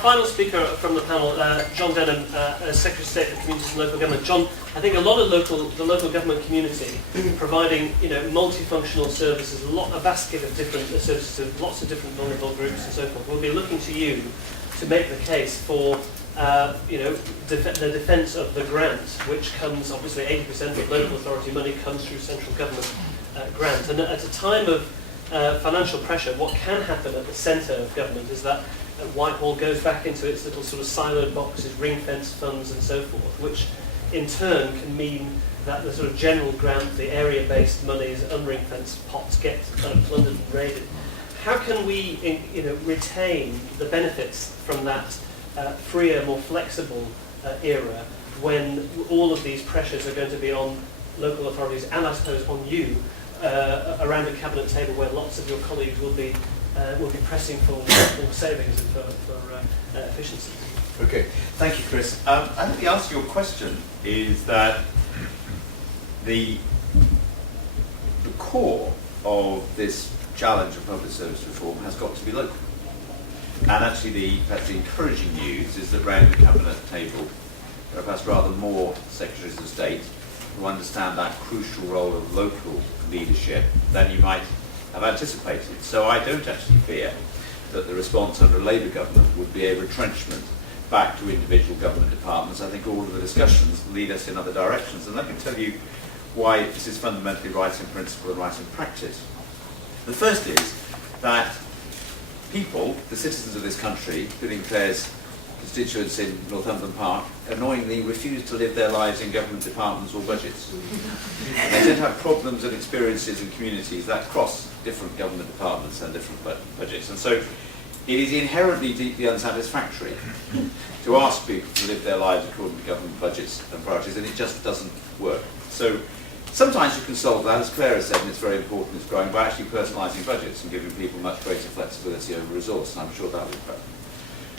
final speaker from the panel, John Denham, Secretary of State for Communities and Local Government. John, I think a lot of the local government community providing, multifunctional services, a basket of different services to lots of different vulnerable groups and so forth, will be looking to you to make the case for the defence of the grant, which comes, obviously 80% of local authority money comes through central government grant. And at a time of financial pressure, what can happen at the centre of government is that Whitehall goes back into its little sort of siloed boxes, ring-fenced funds and so forth, which in turn can mean that the sort of general grant, the area-based monies, unring-fenced pots get kind of plundered and raided. How can we retain the benefits from that freer, more flexible era when all of these pressures are going to be on local authorities and I suppose on you around a cabinet table where lots of your colleagues will be pressing for savings and for efficiency? Okay, thank you, Chris. I think the answer to your question is that the core of this challenge of public service reform has got to be local. And actually, perhaps the encouraging news is that round the cabinet table there are perhaps rather more secretaries of state who understand that crucial role of local leadership than you might have anticipated. So I don't actually fear that the response under a Labour government would be a retrenchment back to individual government departments. I think all of the discussions lead us in other directions. And let me tell you why this is fundamentally right in principle and right in practice. The first is that people, the citizens of this country, including Claire's constituents in Northumberland Park, annoyingly refuse to live their lives in government departments or budgets. And they tend to have problems and experiences in communities that cross different government departments and different budgets. And so it is inherently deeply unsatisfactory to ask people to live their lives according to government budgets and priorities, and it just doesn't work. So sometimes you can solve that, as Claire has said, and it's very important, it's growing, by actually personalising budgets and giving people much greater flexibility over resource, and I'm sure that will work.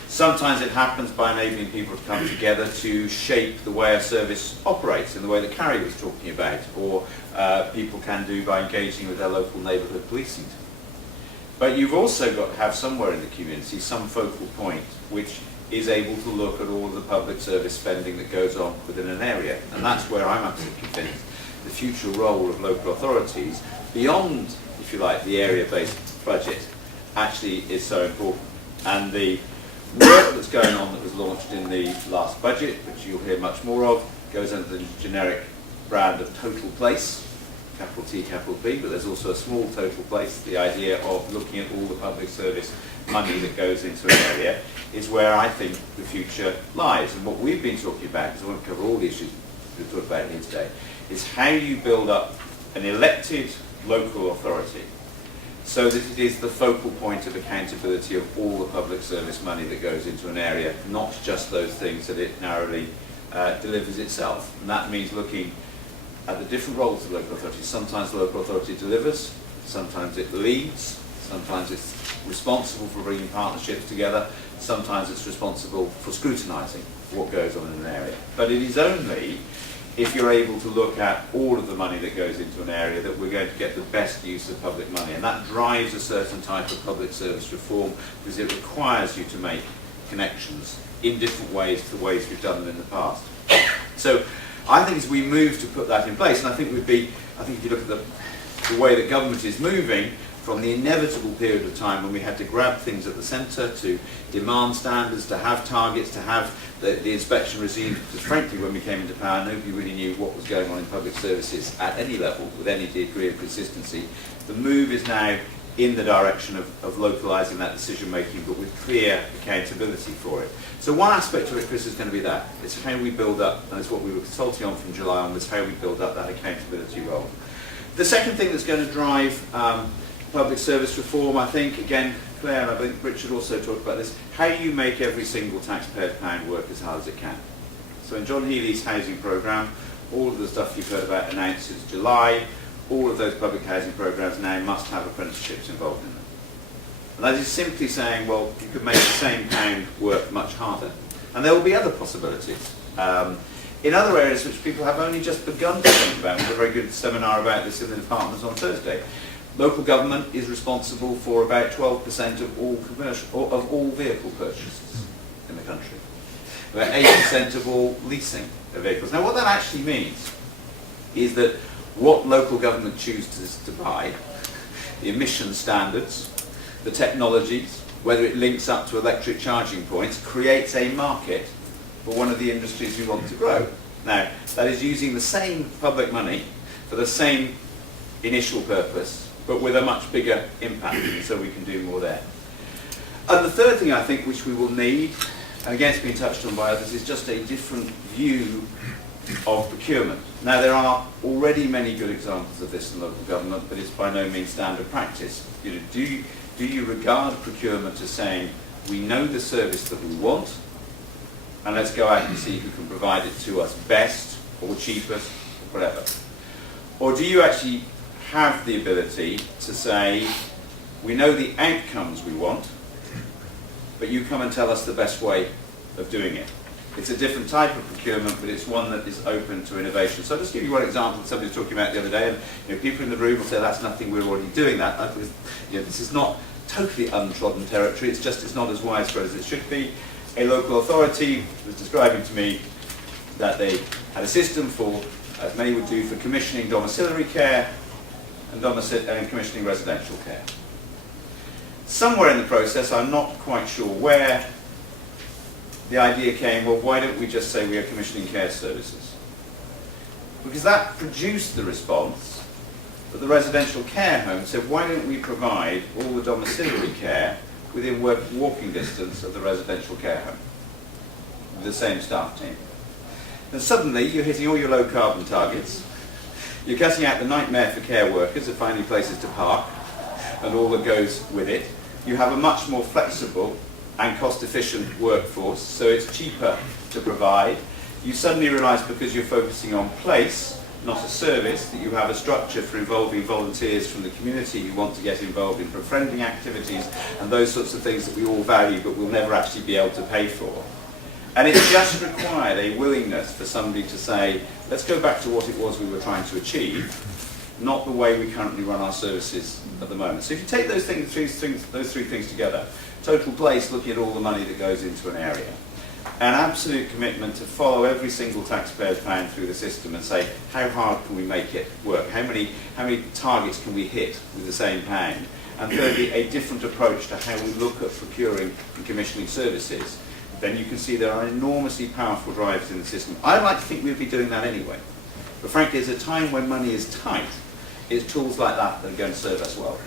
Sometimes it happens by enabling people to come together to shape the way a service operates in the way that Carrie was talking about, or people can do by engaging with their local neighbourhood policing. But you've also got to have somewhere in the community some focal point which is able to look at all of the public service spending that goes on within an area. And that's where I'm absolutely convinced the future role of local authorities, beyond, if you like, the area-based budget, actually is so important. And the work that's going on that was launched in the last budget, which you'll hear much more of, goes under the generic brand of Total Place, capital T, capital P, but there's also a small total place. The idea of looking at all the public service money that goes into an area is where I think the future lies. And what we've been talking about, because I want to cover all the issues we've talked about here today, is how you build up an elected local authority so that it is the focal point of accountability of all the public service money that goes into an area, not just those things that it narrowly delivers itself. And that means looking at the different roles of local authorities. Sometimes the local authority delivers, sometimes it leads, sometimes it's responsible for bringing partnerships together, sometimes it's responsible for scrutinising what goes on in an area. But it is only if you're able to look at all of the money that goes into an area that we're going to get the best use of public money. And that drives a certain type of public service reform, because it requires you to make connections in different ways to the ways we've done them in the past. So I think as we move to put that in place, and I think if you look at the way that government is moving from the inevitable period of time when we had to grab things at the centre, to demand standards, to have targets, to have the inspection regime, because frankly when we came into power nobody really knew what was going on in public services at any level with any degree of consistency. The move is now in the direction of localising that decision making, but with clear accountability for it. So one aspect of it, Chris, is going to be that. It's how we build up, and it's what we were consulting on from July onwards, how we build up that accountability role. The second thing that's going to drive public service reform, I think, again, Claire and I think Richard also talked about this, how you make every single taxpayer pound work as hard as it can. So in John Healy's housing programme, all of the stuff you've heard about announced since July, all of those public housing programmes now must have apprenticeships involved in them. And that is simply saying, well, you could make the same pound work much harder. And there will be other possibilities. In other areas which people have only just begun to think about, we had a very good seminar about this in the departments on Thursday. Local government is responsible for about 12% of all commercial, of all vehicle purchases. country. About 80% of all leasing of vehicles. Now what that actually means is that what local government chooses to buy, the emission standards, the technologies, whether it links up to electric charging points, creates a market for one of the industries we want to grow. Now, that is using the same public money for the same initial purpose, but with a much bigger impact, so we can do more there. And the third thing I think which we will need, and again it's been touched on by others, is just a different view of procurement. Now there are already many good examples of this in local government, but it's by no means standard practice. You know, do you regard procurement as saying, we know the service that we want, and let's go out and see who can provide it to us best, or cheapest, or whatever? Or do you actually have the ability to say, we know the outcomes we want, but you come and tell us the best way of doing it? It's a different type of procurement, but it's one that is open to innovation. So I'll just give you one example. Somebody was talking about it the other day, and you know, people in the room will say, that's nothing, we're already doing that. You know, this is not totally untrodden territory, it's just it's not as widespread as it should be. A local authority was describing to me that they had a system for, as many would do, for commissioning domiciliary care and commissioning residential care. Somewhere in the process, I'm not quite sure where, the idea came, well, why don't we just say we are commissioning care services? Because that produced the response that the residential care home said, why don't we provide all the domiciliary care within walking distance of the residential care home with the same staff team? And suddenly you're hitting all your low carbon targets, you're cutting out the nightmare for care workers of finding places to park and all that goes with it. You have a much more flexible and cost-efficient workforce, so it's cheaper to provide. You suddenly realise, because you're focusing on place, not a service, that you have a structure for involving volunteers from the community who want to get involved in befriending activities and those sorts of things that we all value but will never actually be able to pay for. And it just required a willingness for somebody to say, let's go back to what it was we were trying to achieve, not the way we currently run our services at the moment. So if you take those three things together, total place, looking at all the money that goes into an area, an absolute commitment to follow every single taxpayer's pound through the system and say, how hard can we make it work? How many targets can we hit with the same pound? And thirdly, a different approach to how we look at procuring and commissioning services. Then you can see there are enormously powerful drivers in the system. I'd like to think we'd be doing that anyway. But frankly, there's a time when money is tight. It's tools like that that are going to serve us well.